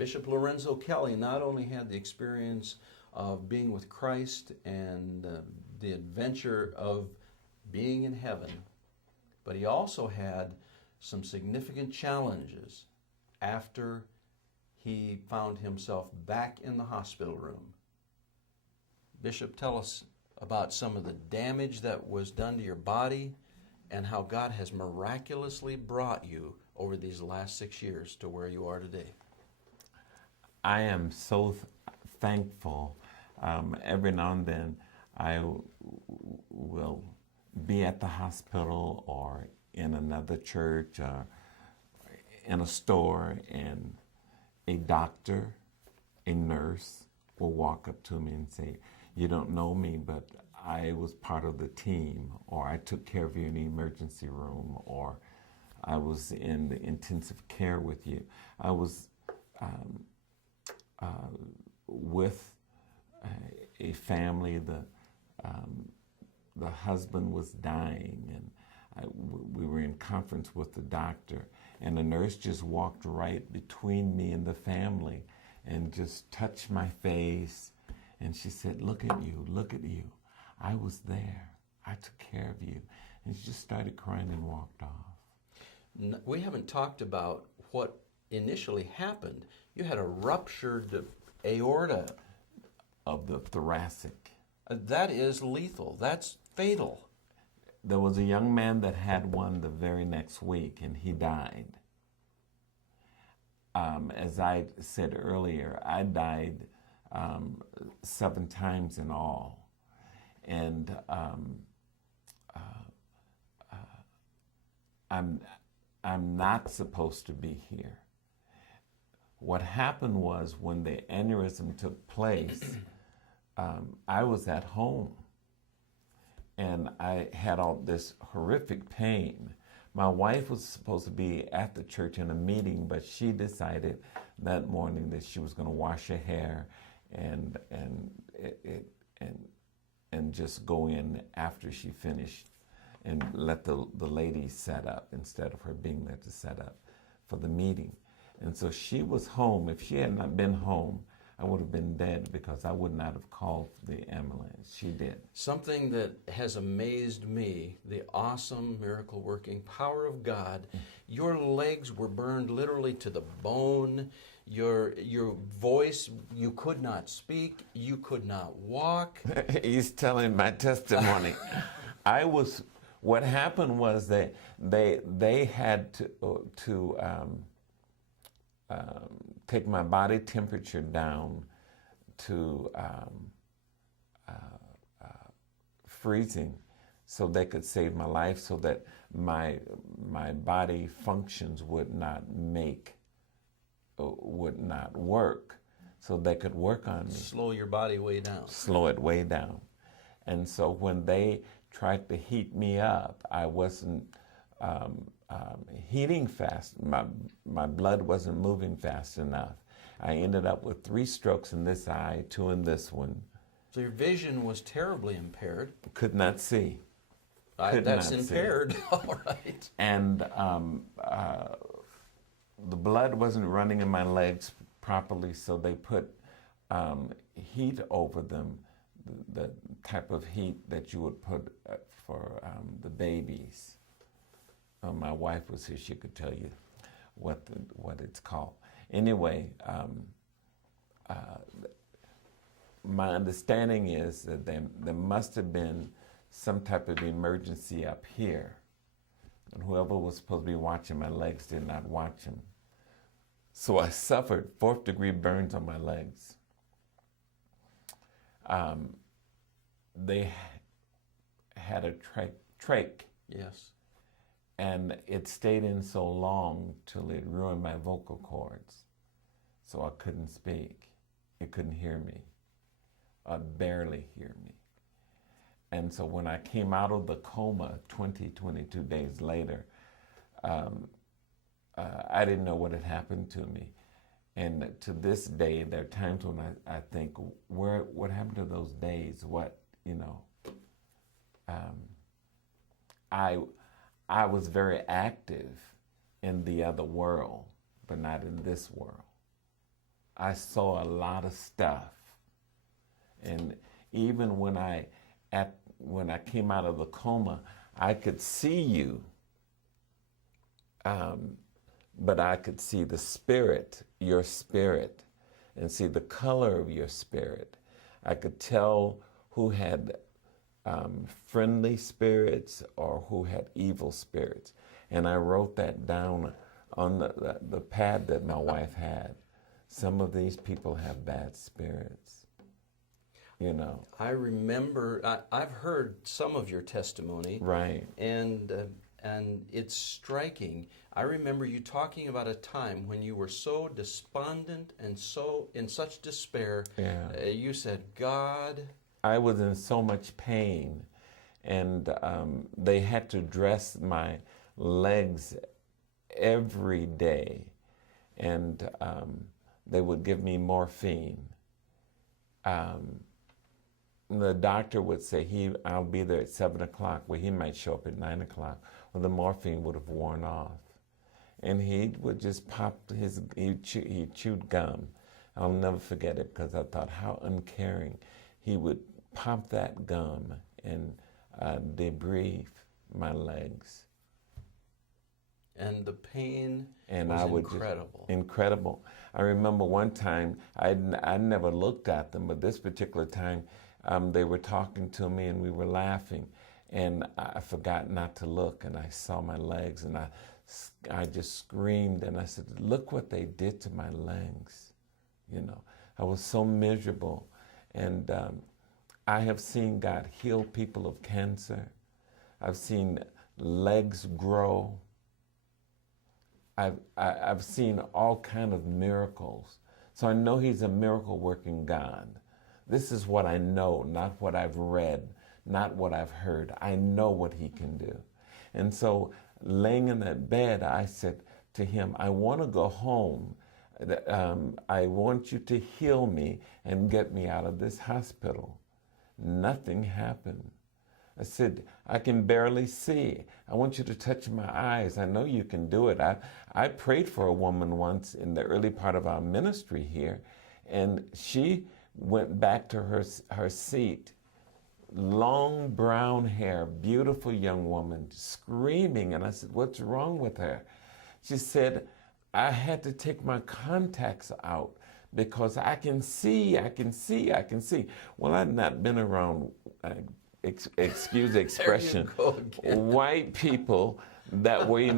Bishop Lorenzo Kelly not only had the experience of being with Christ and the adventure of being in heaven, but he also had some significant challenges after he found himself back in the hospital room. Bishop, tell us about some of the damage that was done to your body and how God has miraculously brought you over these last 6 years to where you are today. I am so thankful. Every now and then I will be at the hospital or in another church or in a store, and a doctor, a nurse will walk up to me and say, "You don't know me, but I was part of the team," or "I took care of you in the emergency room," or "I was in the intensive care with you." I was with a family. The husband was dying, and we were in conference with the doctor, and the nurse just walked right between me and the family and just touched my face, and she said, "Look at you, look at you. I was there. I took care of you." And she just started crying and walked off. We haven't talked about what initially happened. You had a ruptured aorta. Of the thoracic. That is lethal. That's fatal. There was a young man that had one the very next week, and he died. As I said earlier, I died 7 times in all. And I'm not supposed to be here. What happened was, when the aneurysm took place, I was at home, and I had all this horrific pain. My wife was supposed to be at the church in a meeting, but she decided that morning that she was going to wash her hair and just go in after she finished and let the ladies set up instead of her being there to set up for the meeting. And so she was home. If she had not been home, I would have been dead, because I would not have called the ambulance. She did. Something that has amazed me, the awesome miracle-working power of God. Your legs were burned literally to the bone. Your voice, you could not speak. You could not walk. He's telling my testimony. What happened was that they had to take my body temperature down to freezing, so they could save my life, so that my body functions would not work, so they could work on me. Slow your body way down. Slow it way down. And so when they tried to heat me up, I wasn't heating fast. My blood wasn't moving fast enough. I ended up with 3 strokes in this eye, 2 in this one. So your vision was terribly impaired. Could not see. That's impaired. All right. And the blood wasn't running in my legs properly, so they put heat over them, the type of heat that you would put for the babies. My wife was here; she could tell you what it's called. Anyway, my understanding is that there must have been some type of emergency up here, and whoever was supposed to be watching my legs did not watch them. So I suffered 4th-degree burns on my legs. They had a trach. Yes. And it stayed in so long till it ruined my vocal cords. So I couldn't speak. It couldn't hear me. Barely hear me. And so when I came out of the coma 22 days later, I didn't know what had happened to me. And to this day, there are times when I think, what happened to those days? I was very active in the other world, but not in this world. I saw a lot of stuff. And even when I came out of the coma, I could see you, but I could see the spirit, your spirit, and see the color of your spirit. I could tell who had friendly spirits or who had evil spirits. And I wrote that down on the pad that my wife had. Some of these people have bad spirits, you know. I remember, I've heard some of your testimony. Right. And it's striking. I remember you talking about a time when you were so despondent and so in such despair. Yeah. You said, God. I was in so much pain, and they had to dress my legs every day, and they would give me morphine. The doctor would say, I'll be there at 7 o'clock. Well, he might show up at 9 o'clock. Well, the morphine would have worn off. And he would just pop he chewed gum. I'll never forget it because I thought how uncaring. He would pop that gum and debrief my legs. And the pain and was I would incredible. Incredible. I remember one time, I never looked at them, but this particular time, they were talking to me and we were laughing. And I forgot not to look, and I saw my legs, and I just screamed, and I said, look what they did to my legs. You know, I was so miserable. And I have seen God heal people of cancer. I've seen legs grow. I've seen all kind of miracles. So I know He's a miracle working God. This is what I know, not what I've read, not what I've heard. I know what He can do. And so laying in that bed, I said to Him, I want to go home. I want you to heal me and get me out of this hospital. Nothing happened. I said, I can barely see. I want you to touch my eyes. I know you can do it. I prayed for a woman once in the early part of our ministry here, and she went back to her seat, long brown hair, beautiful young woman, screaming. And I said, what's wrong with her? She said, I had to take my contacts out because I can see. Well, I'd not been around, excuse the expression, white people that were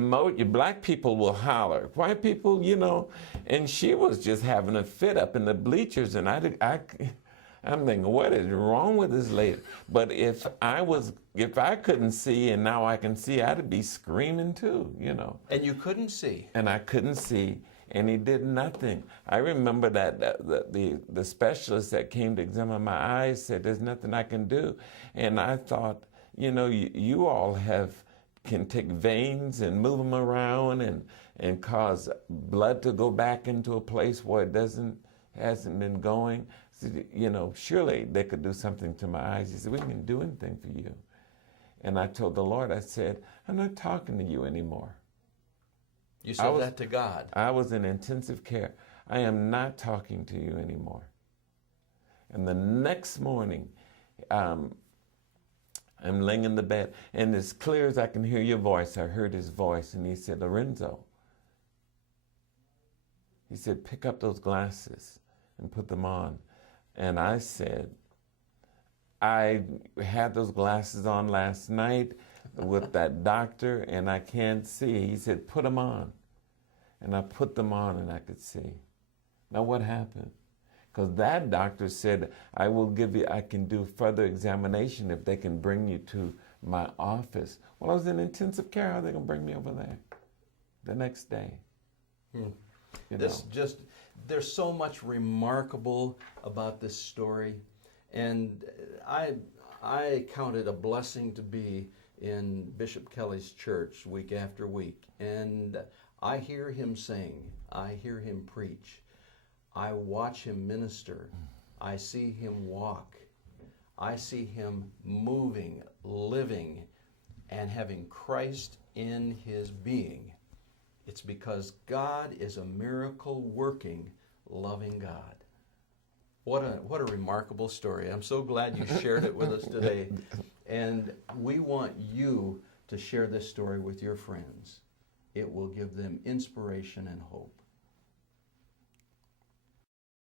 black people will holler. White people, you know, and she was just having a fit up in the bleachers, and I'm thinking, what is wrong with this lady? But if I couldn't see and now I can see, I'd be screaming too, you know. And you couldn't see. And I couldn't see, and He did nothing. I remember that the specialist that came to examine my eyes said, there's nothing I can do. And I thought, you know, you all can take veins and move them around and cause blood to go back into a place where it hasn't been going. You know, surely they could do something to my eyes. He said, we can do anything for you. And I told the Lord, I said, I'm not talking to you anymore. You said that to God. I was in intensive care. I am not talking to you anymore. And the next morning, I'm laying in the bed, and as clear as I can hear your voice, I heard His voice, and He said, Lorenzo, He said, pick up those glasses and put them on. And I said, I had those glasses on last night with that doctor, and I can't see. He said, put them on. And I put them on, and I could see. Now what happened? Because that doctor said, I can do further examination if they can bring you to my office. Well, I was in intensive care. How are they going to bring me over there the next day? You know? There's so much remarkable about this story, and I count it a blessing to be in Bishop Kelly's church week after week, and I hear him sing, I hear him preach, I watch him minister, I see him walk, I see him moving, living, and having Christ in his being. It's because God is a miracle working, loving God. What a remarkable story. I'm so glad you shared it with us today. And we want you to share this story with your friends. It will give them inspiration and hope.